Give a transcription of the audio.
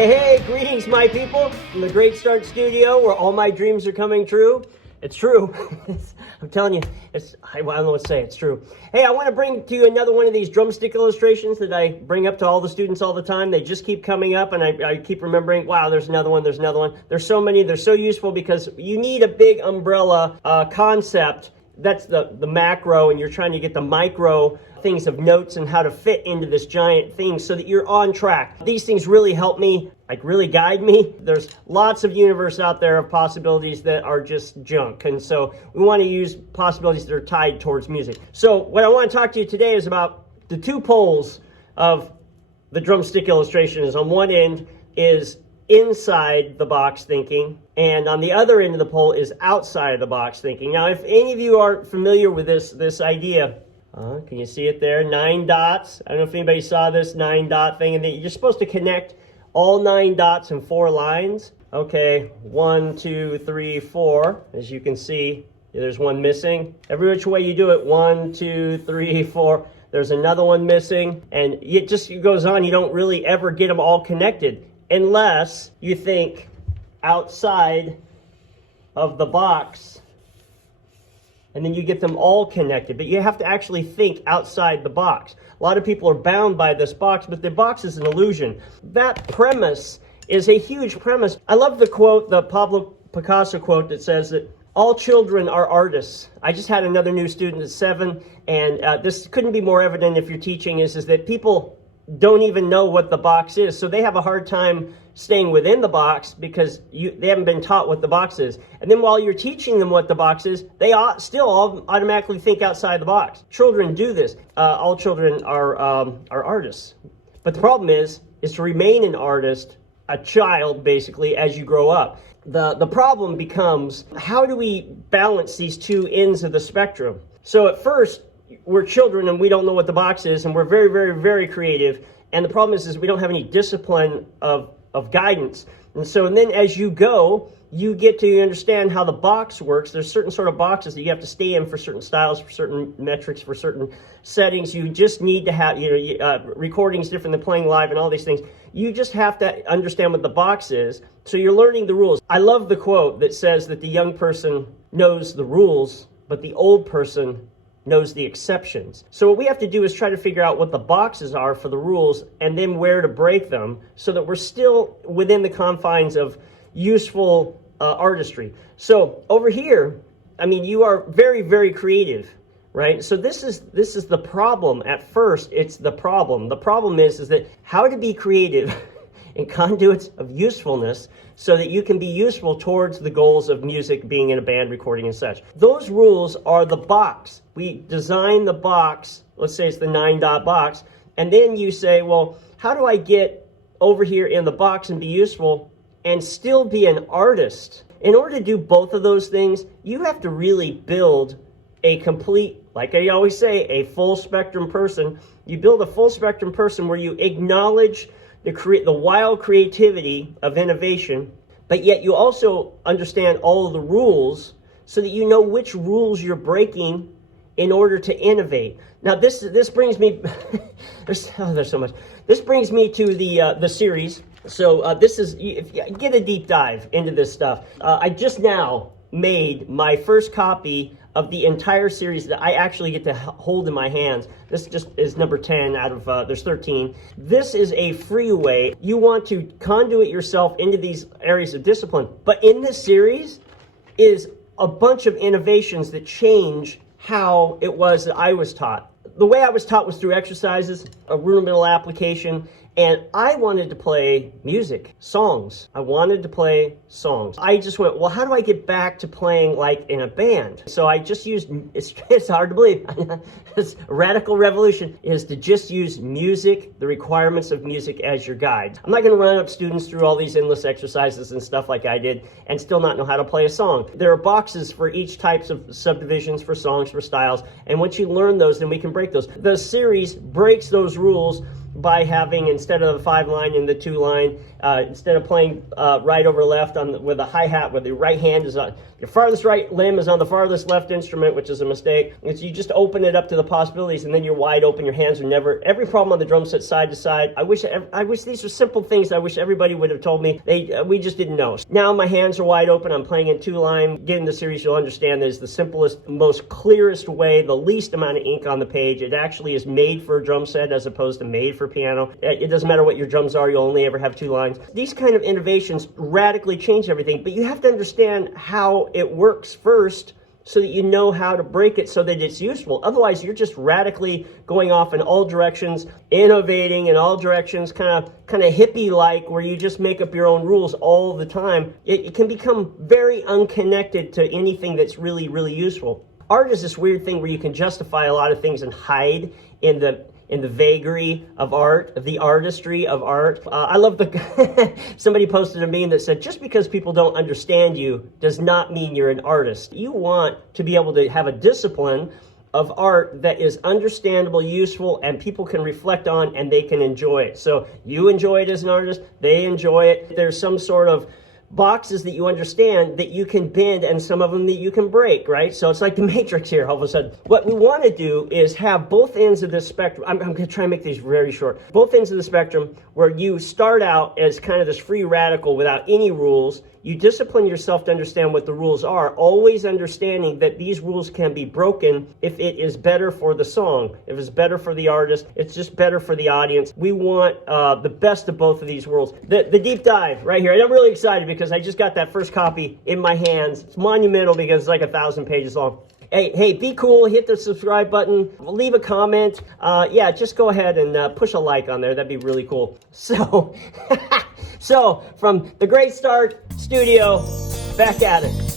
Hey, greetings, my people, from the Great Start Studio, where all my dreams are coming true. It's true. I'm telling you, I don't know what to say. It's true. Hey, I want to bring to you another one of these drumstick illustrations that I bring up to all the students all the time. They just keep coming up, and I keep remembering, wow, there's another one, there's another one. There's so many. They're so useful because you need a big umbrella concept. That's the macro, and you're trying to get the micro things of notes and how to fit into this giant thing so that you're on track. These things really help me, like really guide me. There's lots of universe out there of possibilities that are just junk. And so we want to use possibilities that are tied towards music. So what I want to talk to you today is about the two poles of the drumstick illustration. Is on one end is inside the box thinking, and on the other end of the pole is outside of the box thinking. Now, if any of you are familiar with this idea, can you see it there? 9 dots. I don't know if anybody saw this 9-dot thing, and you're supposed to connect all 9 dots in 4 lines. Okay, 1, 2, 3, 4. As you can see, there's one missing. Every which way you do it, 1, 2, 3, 4. There's another one missing, and it just goes on. You don't really ever get them all connected unless you think outside of the box, and then you get them all connected. But you have to actually think outside the box. A lot of people are bound by this box, but the box is an illusion. That premise is a huge premise. I love the quote, the Pablo Picasso quote that says that all children are artists. I just had another new student at 7, and this couldn't be more evident if you're teaching, is that people don't even know what the box is. So they have a hard time staying within the box because they haven't been taught what the box is. And then while you're teaching them what the box is, they still all automatically think outside the box. Children do this. All children are artists. But the problem is to remain an artist, a child basically, as you grow up. The problem becomes, how do we balance these two ends of the spectrum? So at first, we're children and we don't know what the box is, and we're very, very, very creative. And the problem is we don't have any discipline of guidance. And then as you go, you get to understand how the box works. There's certain sort of boxes that you have to stay in for certain styles, for certain metrics, for certain settings. You just need to have, recordings different than playing live and all these things. You just have to understand what the box is. So you're learning the rules. I love the quote that says that the young person knows the rules, but the old person knows the exceptions. So what we have to do is try to figure out what the boxes are for the rules and then where to break them so that we're still within the confines of useful artistry. So over here, I mean, you are very, very creative, right? So this is the problem. At first, it's the problem. The problem is that how to be creative in conduits of usefulness so that you can be useful towards the goals of music, being in a band, recording and such. Those rules are the box. We design the box, let's say it's the 9-dot box, and then you say, well, how do I get over here in the box and be useful and still be an artist? In order to do both of those things, you have to really build a complete, like I always say, a full spectrum person. You build a full spectrum person where you acknowledge the wild creativity of innovation, but yet you also understand all of the rules so that you know which rules you're breaking in order to innovate. Now this brings me there's so much. This brings me to the series. So this is, if you get a deep dive into this stuff. I just now made my first copy of the entire series that I actually get to hold in my hands. This just is number 10 out of, there's 13. This is a free way. You want to conduit yourself into these areas of discipline. But in this series is a bunch of innovations that change how it was that I was taught. The way I was taught was through exercises, a rudimental application, and I wanted to play music, songs. I wanted to play songs. I just went, well, how do I get back to playing like in a band? So I just used, it's hard to believe, it's a radical revolution, is to just use music, the requirements of music as your guide. I'm not gonna run up students through all these endless exercises and stuff like I did and still not know how to play a song. There are boxes for each types of subdivisions, for songs, for styles, and once you learn those, then we can break those. The series breaks those rules by having, instead of the 5-line and the 2-line, instead of playing right over left with a hi-hat, where the right hand is on, your farthest right limb is on the farthest left instrument, which is a mistake. It's, you just open it up to the possibilities, and then you're wide open. Your hands are never, every problem on the drum set side to side. I wish these were simple things I wish everybody would have told me. We just didn't know. Now my hands are wide open. I'm playing in 2-line. Get in the series, you'll understand that is the simplest, most clearest way, the least amount of ink on the page. It actually is made for a drum set as opposed to made for piano. It doesn't matter what your drums are, you'll only ever have 2 lines. These kind of innovations radically change everything, but you have to understand how it works first so that you know how to break it so that it's useful. Otherwise, you're just radically going off in all directions, innovating in all directions, kind of hippie-like, where you just make up your own rules all the time. It can become very unconnected to anything that's really, really useful. Art is this weird thing where you can justify a lot of things and hide in the vagary of art, the artistry of art. I love somebody posted a meme that said, just because people don't understand you does not mean you're an artist. You want to be able to have a discipline of art that is understandable, useful, and people can reflect on and they can enjoy it. So you enjoy it as an artist, they enjoy it. There's some sort of boxes that you understand that you can bend and some of them that you can break, right? So it's like the Matrix here all of a sudden. What we want to do is have both ends of this spectrum. I'm going to try and make these very short. Both ends of the spectrum where you start out as kind of this free radical without any rules. You discipline yourself to understand what the rules are, always understanding that these rules can be broken if it is better for the song, if it's better for the artist, it's just better for the audience. We want the best of both of these worlds. The deep dive right here, and I'm really excited because I just got that first copy in my hands. It's monumental because it's like 1,000 pages long. Hey, be cool, hit the subscribe button, leave a comment. Yeah, just go ahead and push a like on there. That'd be really cool. So, so from the Great Start Studio, back at it.